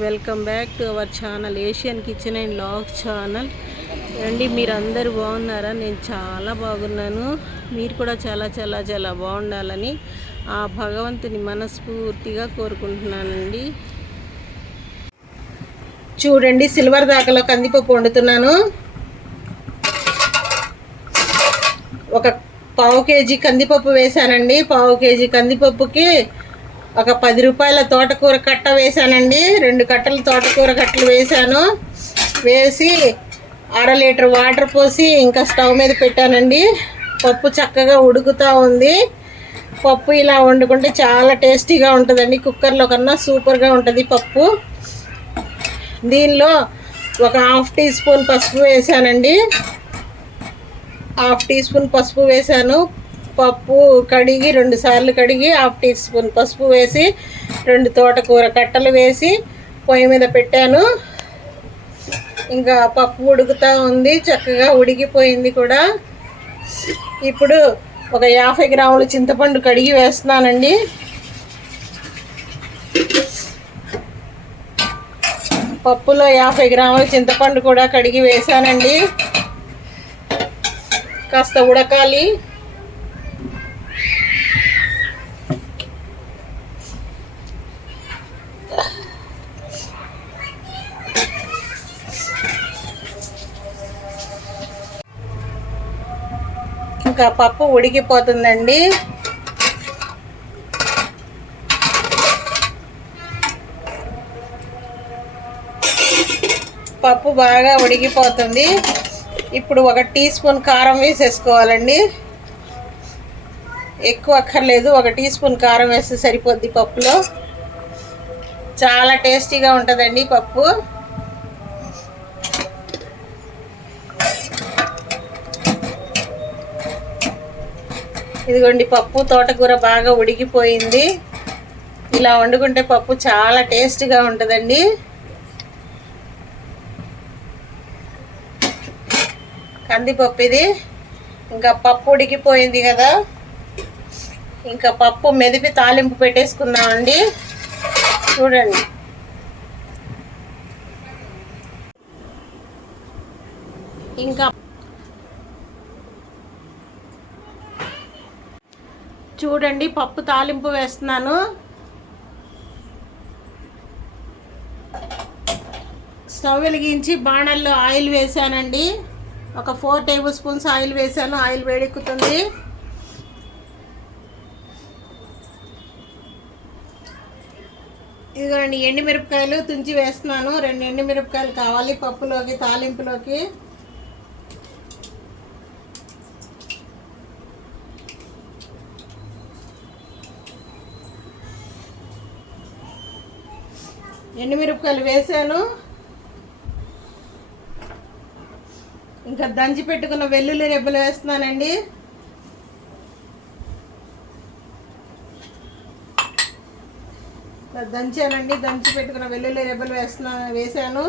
Welcome back to our channel Asian kitchen and vlogs channel అండి. మీరు అందరూ బాగున్నారా? నేను చాలా బాగున్నాను. మీరు కూడా చాలా చాలా చాలా బాగుండాలని ఆ భగవంతుని మనస్ఫూర్తిగా కోరుకుంటున్నానండి. చూడండి, సిల్వర్ దాకలో కందిపప్పు వండుతున్నాను. ఒక పావు కేజీ కందిపప్పు వేసానండి. పావు కేజీ కందిపప్పుకి ఒక 10 రూపాయల తోటకూర కట్ట వేసానండి. 2 కట్టలు తోటకూర కట్టలు వేసాను. వేసి 1/2 లీటర్ వాటర్ పోసి ఇంకా స్టవ్ మీద పెట్టానండి. పప్పు చక్కగా ఉడుకుతూ ఉంది. పప్పు ఇలా వండుకుంటే చాలా టేస్టీగా ఉంటుందండి. కుక్కర్లో కన్నా సూపర్గా ఉంటుంది పప్పు. దీనిలో ఒక 1/2 టీ స్పూన్ పసుపు వేసానండి. 1/2 టీ స్పూన్ పసుపు వేసాను. పప్పు కడిగి 2 సార్లు కడిగి 1/2 టీ స్పూన్ పసుపు వేసి 2 తోటకూర కట్టలు వేసి పొయ్యి మీద పెట్టాను. ఇంకా పప్పు ఉడుకుతూ ఉంది, చక్కగా ఉడికిపోయింది కూడా. ఇప్పుడు ఒక 50 గ్రాముల చింతపండు కడిగి వేస్తున్నానండి. పప్పులో 50 గ్రాముల చింతపండు కూడా కడిగి వేసానండి. కాస్త ఉడకాలి. ఇంకా పప్పు ఉడికిపోతుందండి. పప్పు బాగా ఉడికిపోతుంది. ఇప్పుడు 1 టీ స్పూన్ కారం వేసేసుకోవాలండి. ఎక్కువ అక్కర్లేదు, 1 టీ స్పూన్ కారం వేస్తే సరిపోద్ది. పప్పులో చాలా టేస్టీగా ఉంటుందండి పప్పు. ఇదిగోండి, పప్పు తోటకూర బాగా ఉడికిపోయింది. ఇలా వండుకుంటే పప్పు చాలా టేస్ట్గా ఉంటుందండి. కందిపప్పు ఇది. ఇంకా పప్పు ఉడికిపోయింది కదా, ఇంకా పప్పు మెదిపి తాలింపు పెట్టేసుకుందామండి. చూడండి, ఇంకా చూడండి పప్పు తాలింపు వేస్తున్నాను. స్టవ్ వెలిగించి బాణల్లో ఆయిల్ వేసానండి. ఒక 4 టేబుల్ స్పూన్స్ ఆయిల్ వేసాను. ఆయిల్ వేడెక్కుతుంది. ఇదిగోండి, ఎండుమిరపకాయలు తుంచి వేస్తున్నాను. 2 ఎండుమిరపకాయలు కావాలి పప్పులోకి, తాలింపులోకి. ఎండుమిరపకాయలు వేసాను. ఇంకా దంచి పెట్టుకున్న వెల్లుల్లి రెబ్బలు వేస్తున్నానండి. దంచానండి, దంచి పెట్టుకున్న వెల్లుల్లి రెబ్బలు వేసాను.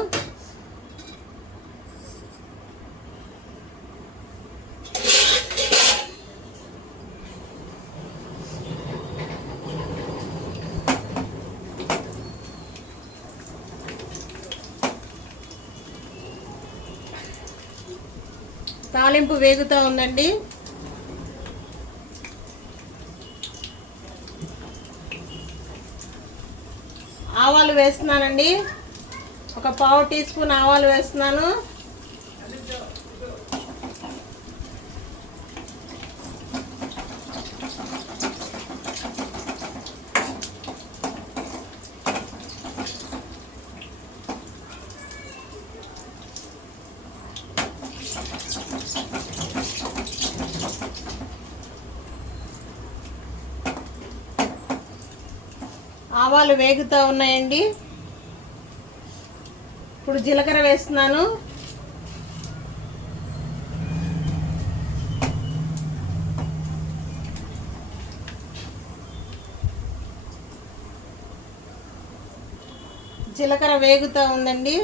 తాలింపు వేగుతూ ఉందండి. ఆవాలు వేస్తున్నానండి. ఒక 1/4 టీ స్పూన్ ఆవాలు వేస్తున్నాను. ఆవాలు వేగుతూ ఉన్నాయండి. ఇప్పుడు జీలకర్ర వేస్తున్నాను. జీలకర్ర వేగుతూ ఉందండి.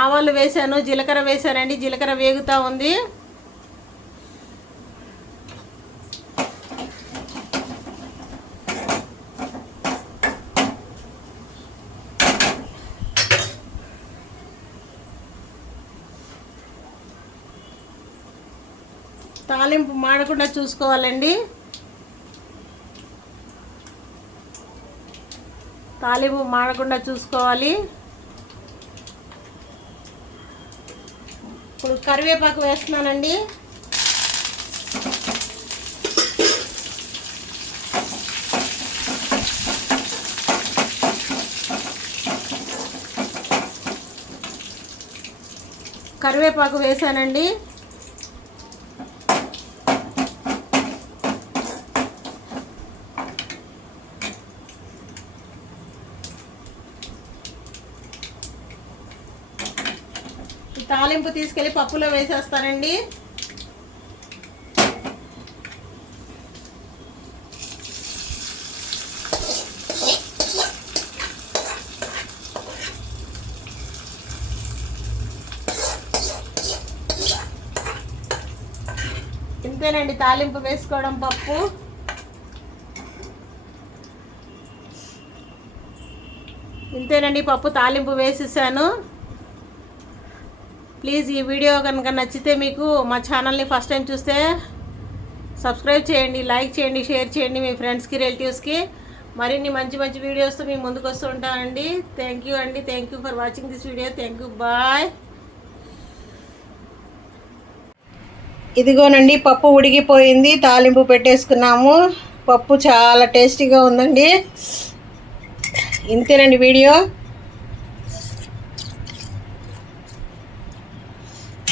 ఆవాలు వేసాను, జీలకర్ర వేసానండి. జీలకర్ర వేగుతూ ఉంది. తాలింపు మాడకుండా చూసుకోవాలండి. తాలింపు మాడకుండా చూసుకోవాలి. ఇప్పుడు కరివేపాకు వేస్తున్నానండి. కరివేపాకు వేసానండి. తాలింపు తీసుకెళ్ళి పప్పులో వేసేస్తానండి. ఇంతేనండి తాలింపు వేసుకోవడం పప్పు. ఇంతేనండి పప్పు తాలింపు వేసేసాను. ప్లీజ్ ఈ వీడియో కనుక నచ్చితే మీకు మా ఛానల్ని ఫస్ట్ టైం చూస్తే సబ్స్క్రైబ్ చేయండి, లైక్ చేయండి, షేర్ చేయండి మీ ఫ్రెండ్స్కి, రిలేటివ్స్కి. మరిన్ని మంచి మంచి వీడియోస్తో మీ ముందుకు వస్తూ ఉంటానండి. థ్యాంక్ యూ అండి. Thank you for watching this video. Thank you. Bye. ఇదిగోనండి పప్పు ఉడికిపోయింది. తాలింపు పెట్టేసుకున్నాము. పప్పు చాలా టేస్టీగా ఉందండి. ఇంతేనండి వీడియో.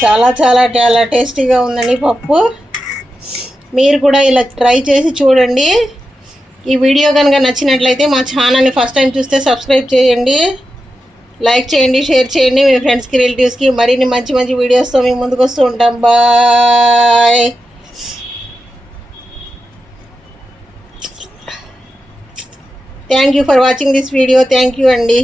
చాలా చాలా చాలా టేస్టీగా ఉందండి పప్పు. మీరు కూడా ఇలా ట్రై చేసి చూడండి. ఈ వీడియో కనుక నచ్చినట్లయితే మా ఛానల్ని ఫస్ట్ టైం చూస్తే సబ్స్క్రైబ్ చేయండి, లైక్ చేయండి, షేర్ చేయండి మీ ఫ్రెండ్స్కి, రిలేటివ్స్కి. మరిన్ని మంచి మంచి వీడియోస్తో మేము ముందుకు వస్తూ ఉంటాం. Bye. Thank you for watching this video. Thank you అండి.